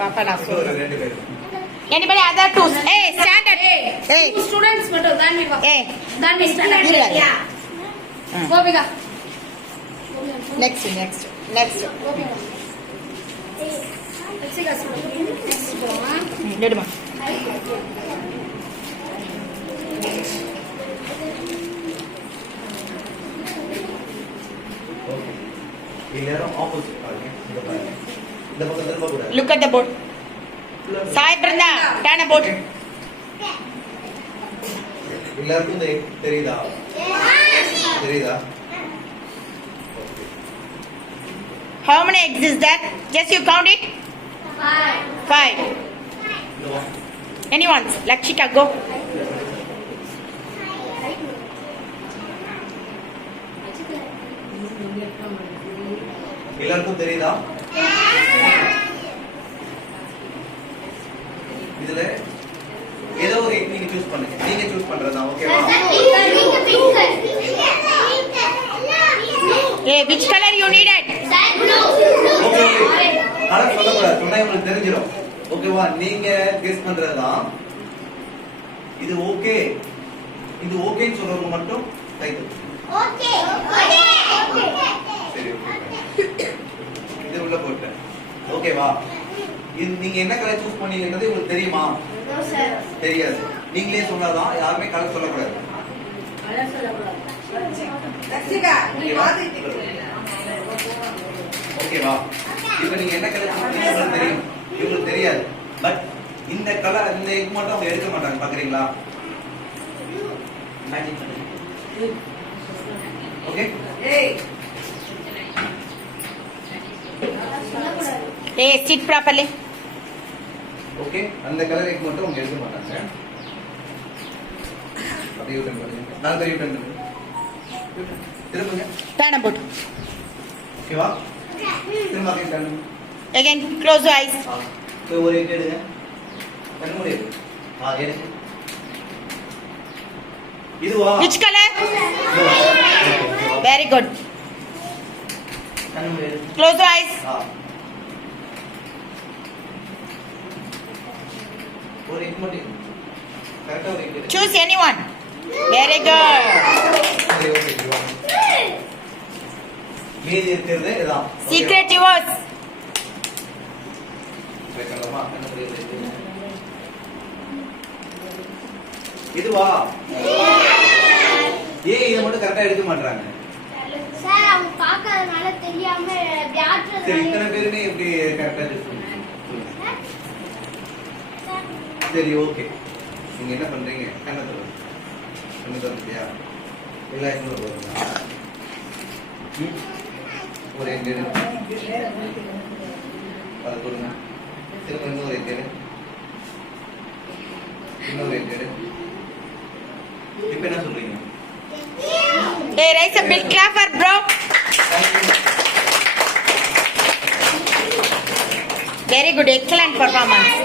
பாப்பா நான் ஒரு சொல்றேன். ரெண்டு பேர். Anybody other two? Hey, stand up. Hey. Two students மட்டும் தான் நீ வா. Hey. தான் நீ stand up. இல்ல. Yeah. கோபிகா. Next. கோபிகா. லட்சிகா சொல்லுமா. எடுமா. எல்லாரும் ஆப்போசிட் பாருங்க. இந்த பாருங்க. இந்த பக்கம் திரும்ப கூடாது. Look at the board. Sai Brenda, turn about. எல்லாருக்கும் தெரியுதா? தெரியுதா? How many eggs is that? Just you count it. 5. Anyone? Lakshika, go. எல்லாருக்கும் தெரியுதா? இதுல ஏதோ ஒரு எக் நீங்க சூஸ் பண்ணுங்க. நீங்க சூஸ் பண்றதா ஓகேவா? Hey, which color you needed? Okay okay. Colour சொல்லக்கூடாது. சொன்னா உங்களுக்கு தெரிஞ்சிடும். ஓகேவா? நீங்க கெஸ் பண்றதா. இது ஓகே. இது ஓகேன்னு சொல்றவங்க மட்டும் கை தூக்கு. ஓகே. சரி ஓகே. இது உள்ள போட்டேன். ஓகேவா? இது நீங்க என்ன கலர் சூஸ் பண்ணீங்கன்றது உங்களுக்கு தெரியுமா? தெரியாது. நீங்களே சொன்னாதான் யாருமே கலர் சொல்லக்கூடாது. ஓகேவா? இப்போ நீங்க என்ன கலர் சூஸ் பண்ணீங்க உங்களுக்கு தெரியும். இவங்களுக்கு தெரியாது. பட் இந்த கலர் இந்த இது மட்டும் அவங்க எடுக்க மாட்டாங்க. பாக்குறீங்களா? இமேஜின் பண்ணுங்க. Okay? Hey, sit properly. Okay அந்த கலர் எக் மட்டும் அவங்க எடுக்க மாட்டாங்க. அப்படியே யூட்டன் பண்ணுங்க. நான் தான் யூட்டன் பண்ணுங்க. திரும்புங்க. Turn about. ஓகேவா? திரும்ப அப்படியே turn. Again, close your eyes. போய் ஒரு எக் எடுங்க. கண்ணு மூடி. எடுங்க. இதுவா? Which color? Very good. கண்ணு மூடி. Close your eyes. ஒரு எக் மட்டும். கரெக்ட்டா ஒரு egg. Choose anyone. Very good. சரி ஓகே. மீதி இருக்கிறது இதான். Secret yours. வைக்கலாமா? கண்ணு மூடி. இதுவா? ஏன் இத மட்டும் கரெக்ட்டா எடுக்க மாட்டறாங்க? சார் அவங்க பார்க்கறதுனால தெரியாம சரி வியாட்றதுனால இத்தனை பேருமே எப்படி கரெக்ட்டா சொல்லுங்க. சரி ஓகே. நீங்க என்ன பண்றீங்க? கண்ணை திறங்க. கண்ணை திறந்துட்டியா? எல்லா இடங்களும் போடுங்க. ஒரு எக் எடு. அதை கொடுங்க. திரும்ப இன்னொரு எக் எடு. இன்னொரு எக் எடு. இப்ப என்ன சொல்றீங்க? Hey, raise a big clapper, bro. Very good, excellent performance.